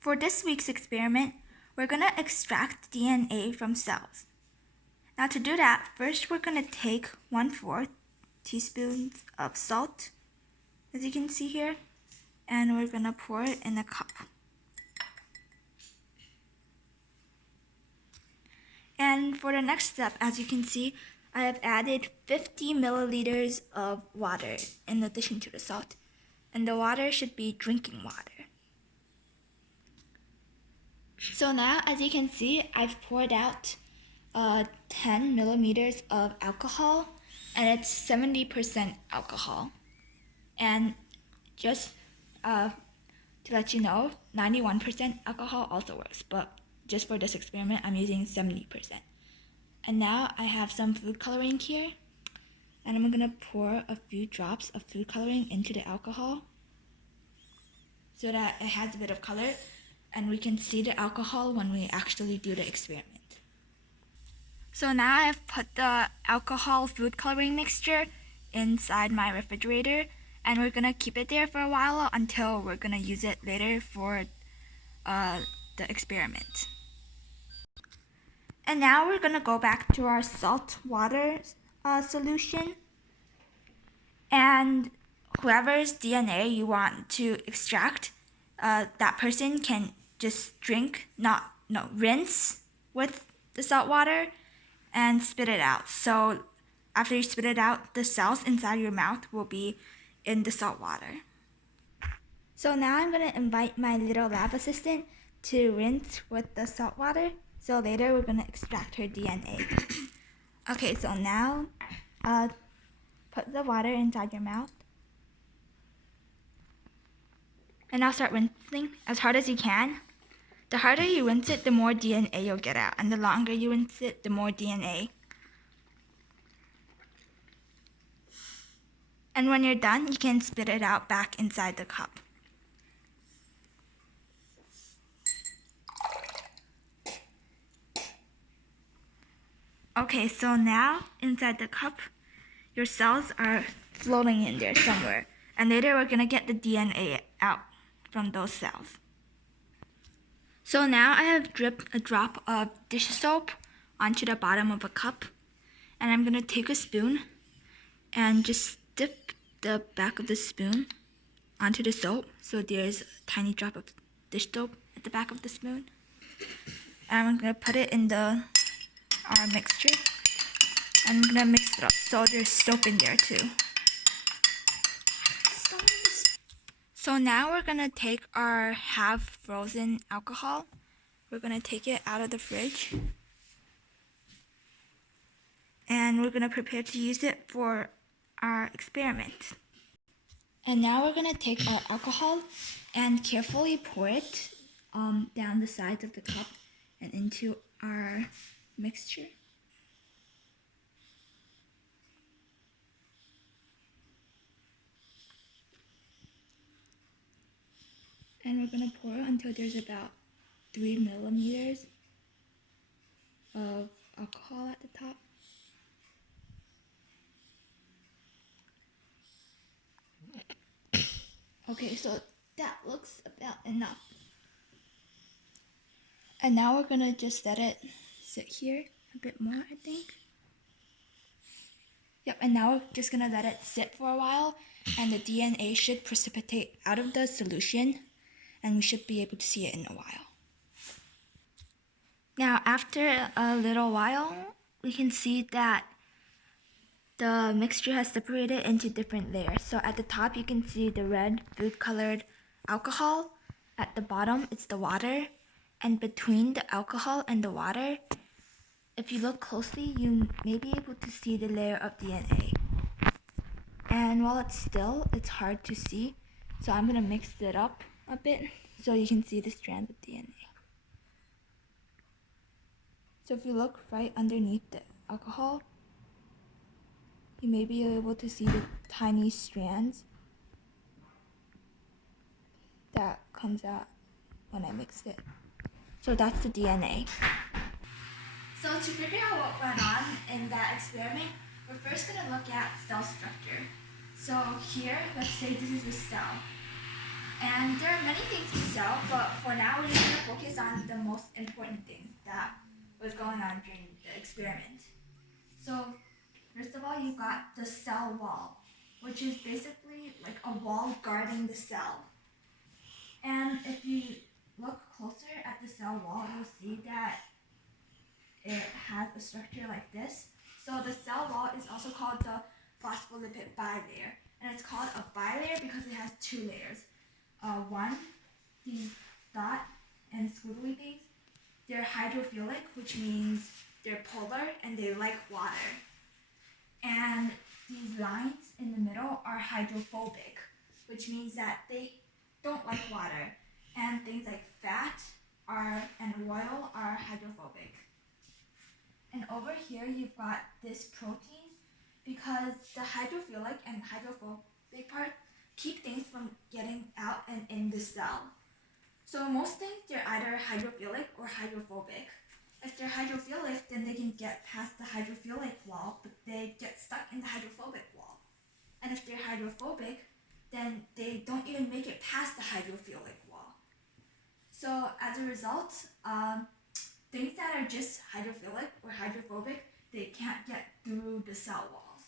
For this week's experiment, we're going to extract DNA from cells. Now to do that, first we're going to take 1/4 teaspoon of salt, as you can see here, and we're going to pour it in a cup. And for the next step, as you can see, I have added 50 milliliters of water in addition to the salt, and the water should be drinking water. So now, as you can see, I've poured out 10 milliliters of alcohol, and it's 70% alcohol. And just to let you know, 91% alcohol also works, but just for this experiment, I'm using 70%. And now I have some food coloring here, and I'm gonna pour a few drops of food coloring into the alcohol so that it has a bit of color, and we can see the alcohol when we actually do the experiment. So now I've put the alcohol food coloring mixture inside my refrigerator, and we're gonna keep it there for a while until we're gonna use it later for the experiment. And now we're gonna go back to our salt water solution, and whoever's DNA you want to extract, that person can just rinse with the salt water and spit it out. So after you spit it out, the cells inside your mouth will be in the salt water. So now I'm gonna invite my little lab assistant to rinse with the salt water. So later we're gonna extract her DNA. Okay, so now put the water inside your mouth. And now start rinsing as hard as you can. The harder you rinse it, the more DNA you'll get out. And the longer you rinse it, the more DNA. And when you're done, you can spit it out back inside the cup. Okay, so now inside the cup, your cells are floating in there somewhere. And later we're gonna get the DNA out from those cells. So now I have dripped a drop of dish soap onto the bottom of a cup, and I'm gonna take a spoon and just dip the back of the spoon onto the soap, so there's a tiny drop of dish soap at the back of the spoon. And I'm gonna put it in our mixture, and I'm gonna mix it up so there's soap in there too. So now we're gonna take our half-frozen alcohol. We're gonna take it out of the fridge, and we're gonna prepare to use it for our experiment. And now we're gonna take our alcohol and carefully pour it down the sides of the cup and into our mixture. And we're gonna pour until there's about 3 milliliters of alcohol at the top. Okay, so that looks about enough. And now we're gonna just let it sit here a bit more, I think. Yep, and now we're just gonna let it sit for a while, and the DNA should precipitate out of the solution, and we should be able to see it in a while. Now, after a little while, we can see that the mixture has separated into different layers. So at the top, you can see the red food-colored alcohol. At the bottom, it's the water. And between the alcohol and the water, if you look closely, you may be able to see the layer of DNA. And while it's still, it's hard to see. So I'm gonna mix it up a bit so you can see the strands of DNA. So if you look right underneath the alcohol, you may be able to see the tiny strands that comes out when I mixed it. So that's the DNA. So to figure out what went on in that experiment, we're first gonna look at cell structure. So here, let's say this is a cell. And there are many things to sell, but for now we're just going to focus on the most important things that was going on during the experiment. So first of all, you've got the cell wall, which is basically like a wall guarding the cell. And if you look closer at the cell wall, you'll see that it has a structure like this. So the cell wall is also called the phospholipid bilayer. And it's called a bilayer because it has two layers. One, these dot and squiggly things, they're hydrophilic, which means they're polar and they like water. And these lines in the middle are hydrophobic, which means that they don't like water. And things like fat and oil are hydrophobic. And over here you've got this protein because the hydrophilic and hydrophobic part keep things from getting out and in the cell. So most things, they're either hydrophilic or hydrophobic. If they're hydrophilic, then they can get past the hydrophilic wall, but they get stuck in the hydrophobic wall. And if they're hydrophobic, then they don't even make it past the hydrophilic wall. So as a result, things that are just hydrophilic or hydrophobic, they can't get through the cell walls.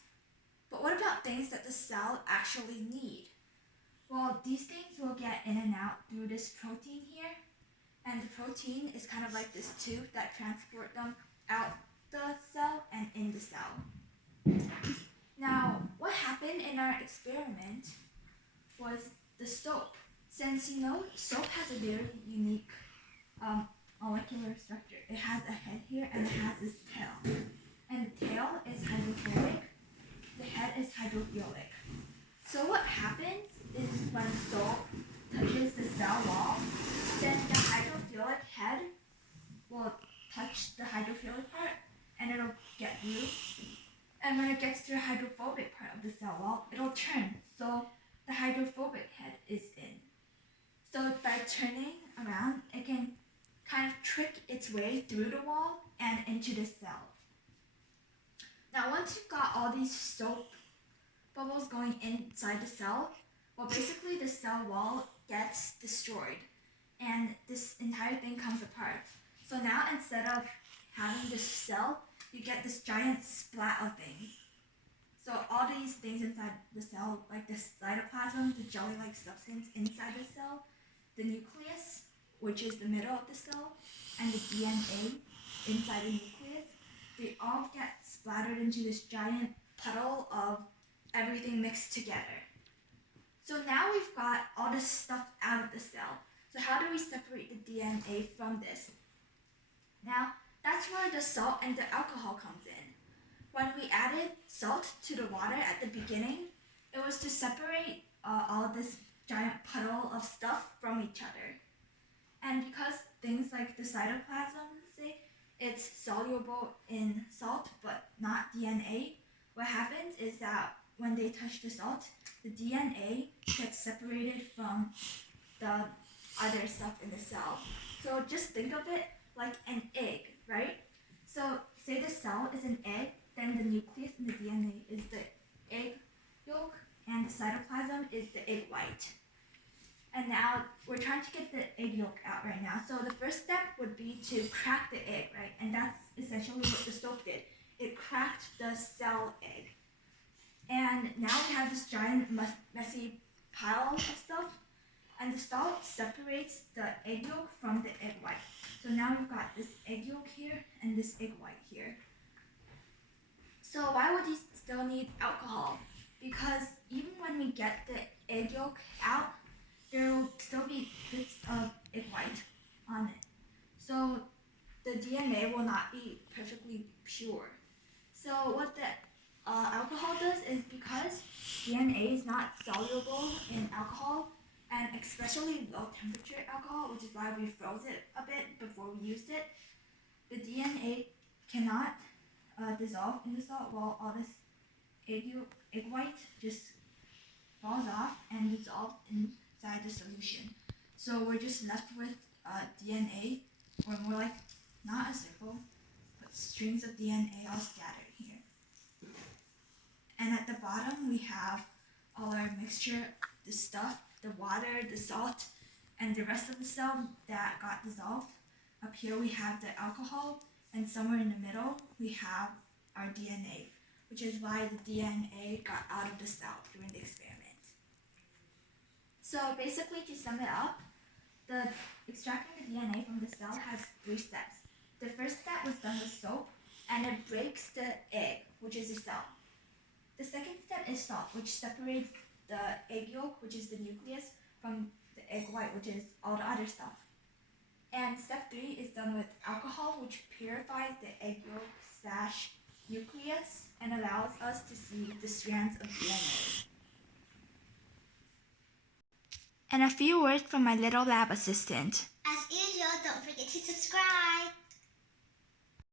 But what about things that the cell actually need? Well, these things will get in and out through this protein here. And the protein is kind of like this tube that transport them out the cell and in the cell. Now, what happened in our experiment was the soap. Since you know, soap has a very unique molecular structure. It has a head here and it has this tail. And the tail is hydrophobic, the head is hydrophilic. So what happens is when soap touches the cell wall, then the hydrophilic head will touch the hydrophilic part and it'll get through. And when it gets to the hydrophobic part of the cell wall, it'll turn. So the hydrophobic head is in. So by turning around, it can kind of trick its way through the wall and into the cell. Now once you've got all these soap bubbles going inside the cell, well basically the cell wall gets destroyed and this entire thing comes apart. So now instead of having this cell, you get this giant splat of things. So all these things inside the cell, like the cytoplasm, the jelly-like substance inside the cell, the nucleus, which is the middle of the cell, and the DNA inside the nucleus, they all get splattered into this giant puddle of everything mixed together. So now we've got all this stuff out of the cell. So how do we separate the DNA from this? Now, that's where the salt and the alcohol comes in. When we added salt to the water at the beginning, it was to separate all of this giant puddle of stuff from each other. And because things like the cytoplasm, say, it's soluble in salt but not DNA, what happens is that when they touch the salt, the DNA gets separated from the other stuff in the cell. So just think of it like an egg, right? So say the cell is an egg, then the nucleus in the DNA is the egg yolk, and the cytoplasm is the egg white. And now we're trying to get the egg yolk out right now. So the first step would be to crack the egg, right? And that's essentially what the soap did. It cracked the cell egg. And now we have this giant messy pile of stuff. And the salt separates the egg yolk from the egg white. So now we've got this egg yolk here and this egg white here. So why would you still need alcohol? Because even when we get the egg yolk out, there will still be bits of egg white on it. So the DNA will not be perfectly pure. So what the alcohol does is, because DNA is not soluble in alcohol, and especially low temperature alcohol, which is why we froze it a bit before we used it, the DNA cannot dissolve in the salt while all this egg white just falls off and dissolves inside the solution. So we're just left with DNA, or more like not a circle, but strings of DNA all scattered here. And at the bottom we have all our mixture, the stuff the water, the salt, and the rest of the cell that got dissolved. Up here we have the alcohol, and somewhere in the middle we have our DNA, which is why the DNA got out of the cell during the experiment. So basically, to sum it up, the extracting the DNA from the cell has 3 steps. The first step was done with soap, and it breaks the egg, which is the cell. The second step is salt, which separates the egg yolk, which is the nucleus, from the egg white, which is all the other stuff. And step 3 is done with alcohol, which purifies the egg yolk / nucleus and allows us to see the strands of DNA. And a few words from my little lab assistant. As usual, don't forget to subscribe.